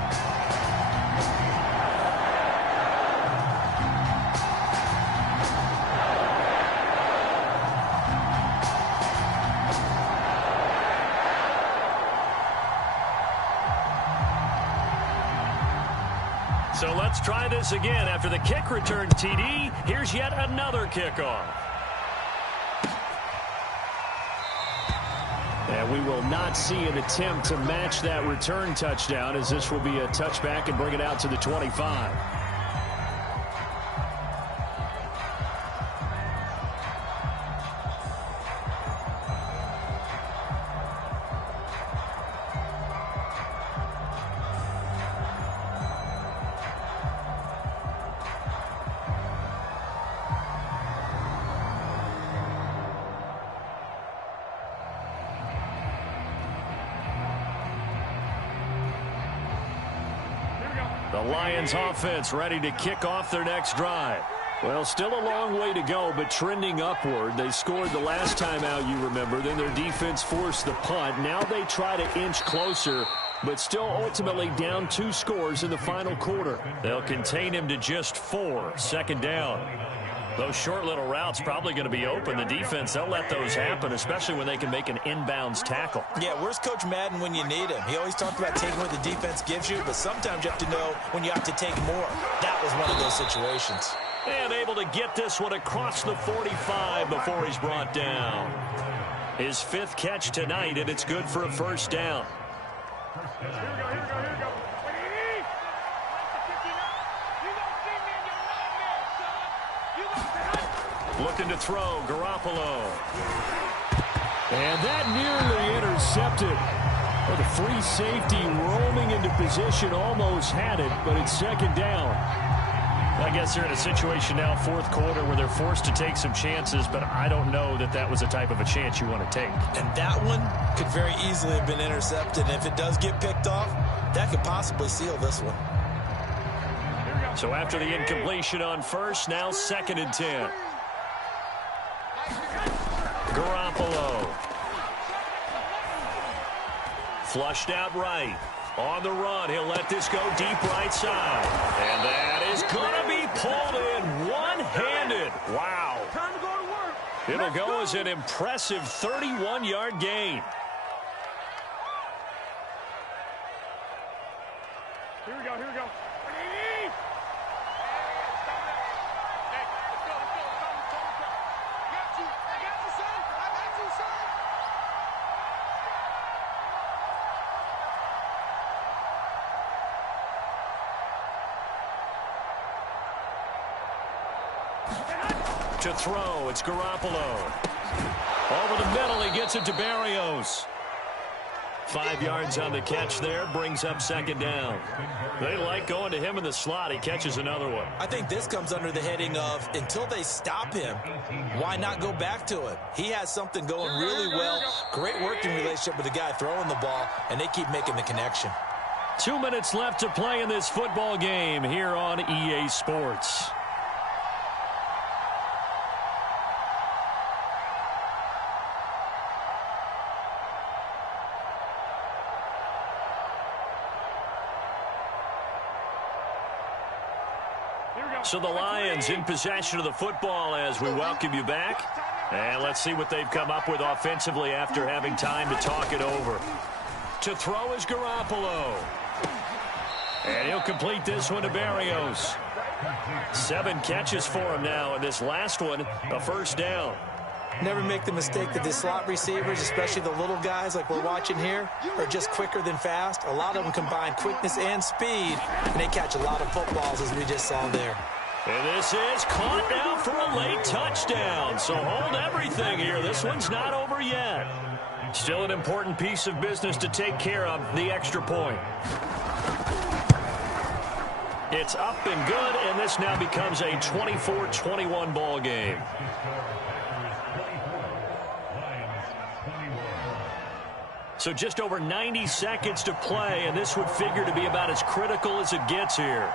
So let's try this again. After the kick return TD, here's yet another kickoff. And we will not see an attempt to match that return touchdown, as this will be a touchback and bring it out to the 25. The Lions offense ready to kick off their next drive. Well, still a long way to go, but trending upward. They scored the last time out, you remember. Then their defense forced the punt. Now they try to inch closer, but still ultimately down 2 scores in the final quarter. They'll contain him to just 4. 2nd down. Those short little routes probably going to be open. The defense, they'll let those happen, especially when they can make an inbounds tackle. Yeah, where's Coach Madden when you need him? He always talked about taking what the defense gives you, but sometimes you have to know when you have to take more. That was one of those situations. And able to get this one across the 45 before he's brought down. His 5th catch tonight, and it's good for a 1st down. Here we go, here we go, here we go. Looking to throw, Garoppolo. And that nearly intercepted. Well, the free safety roaming into position almost had it, but it's 2nd down. I guess they're in a situation now, 4th quarter, where they're forced to take some chances, but I don't know that that was the type of a chance you want to take. And that one could very easily have been intercepted. And if it does get picked off, that could possibly seal this one. So after the incompletion on 1st, now 2nd and 10. Garoppolo. Flushed out right. On the run, he'll let this go deep right side. And that is going to be pulled in one-handed. Wow. Time to go to work. It'll go as an impressive 31-yard gain. Here we go, here we go. To throw, it's Garoppolo. Over the middle, he gets it to Berrios. 5 yards on the catch there, brings up second down. They like going to him in the slot. He catches another one. I think this comes under the heading of until they stop him, why not go back to it? He has something going really well. Great working relationship with the guy throwing the ball, and they keep making the connection. 2 minutes left to play in this football game here on EA Sports. So the Lions in possession of the football as we welcome you back. And let's see what they've come up with offensively after having time to talk it over. To throw is Garoppolo. And he'll complete this one to Berrios. 7 catches for him now, and this last one, a first down. Never make the mistake that the slot receivers, especially the little guys like we're watching here, are just quicker than fast. A lot of them combine quickness and speed, and they catch a lot of footballs, as we just saw there. And this is caught now for a late touchdown. So hold everything here. This one's not over yet. Still an important piece of business to take care of, the extra point. It's up and good, and this now becomes a 24-21 ball game. So just over 90 seconds to play, and this would figure to be about as critical as it gets here.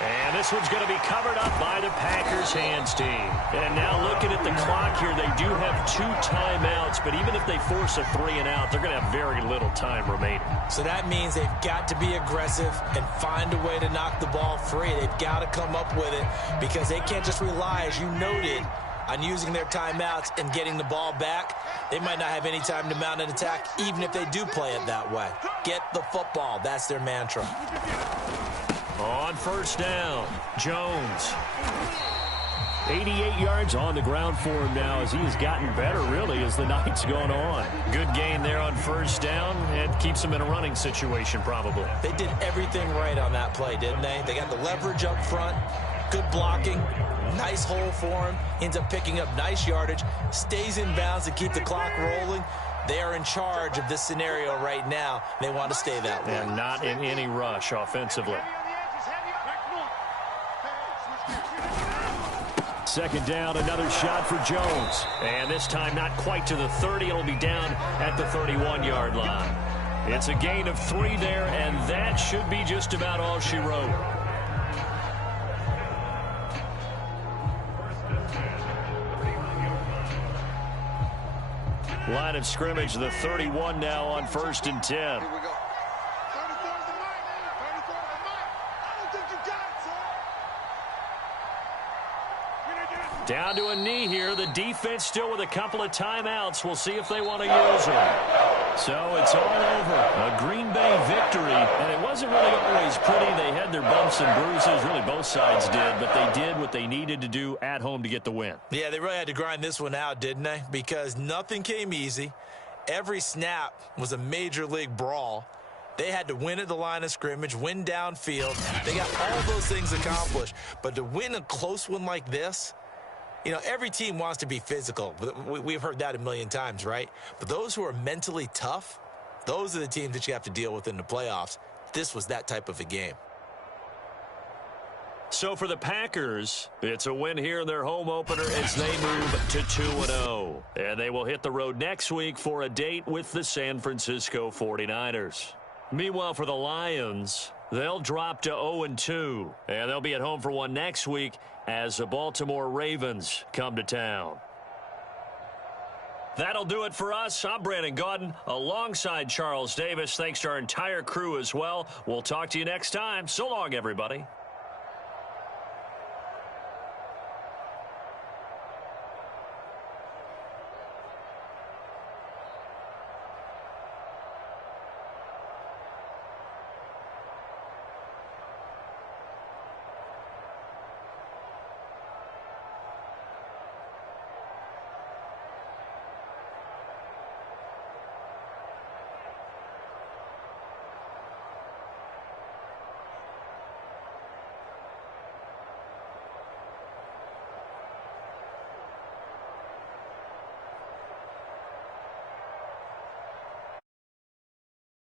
And this one's going to be covered up by the Packers hands team. And now looking at the clock here, they do have 2 timeouts, but even if they force a 3 and out, they're going to have very little time remaining. So that means they've got to be aggressive and find a way to knock the ball free. They've got to come up with it because they can't just rely, as you noted, on using their timeouts and getting the ball back. They might not have any time to mount an attack, even if they do play it that way. Get the football. That's their mantra. On first down, Jones. 88 yards on the ground for him now as he has gotten better, really, as the night's gone on. Good gain there on first down. It keeps him in a running situation, probably. They did everything right on that play, didn't they? They got the leverage up front, good blocking, nice hole for him, ends up picking up nice yardage, stays in bounds to keep the clock rolling. They are in charge of this scenario right now. They want to stay that way. And not in any rush offensively. Second down, another shot for Jones. And this time not quite to the 30. It'll be down at the 31-yard line. It's a gain of 3 there, and that should be just about all she wrote. Line of scrimmage, the 31 now on 1st and 10. Here we go. 34 is the mark. 34 is the mark. I don't think you got it, son. Down to a knee here. The defense still with a couple of timeouts. We'll see if they want to use them. So it's all over. A Green Bay victory. And it wasn't really always pretty. They had their bumps and bruises. Really, both sides did. But they did what they needed to do at home to get the win. Yeah, they really had to grind this one out, didn't they? Because nothing came easy. Every snap was a major league brawl. They had to win at the line of scrimmage, win downfield. They got all those things accomplished. But to win a close one like this, you know, every team wants to be physical. We've heard that a million times, right? But those who are mentally tough, those are the teams that you have to deal with in the playoffs. This was that type of a game. So for the Packers, it's a win here in their home opener as they move to 2-0. And they will hit the road next week for a date with the San Francisco 49ers. Meanwhile, for the Lions, they'll drop to 0-2. And they'll be at home for one next week as the Baltimore Ravens come to town. That'll do it for us. I'm Brandon Gaudin alongside Charles Davis. Thanks to our entire crew as well. We'll talk to you next time. So long, everybody.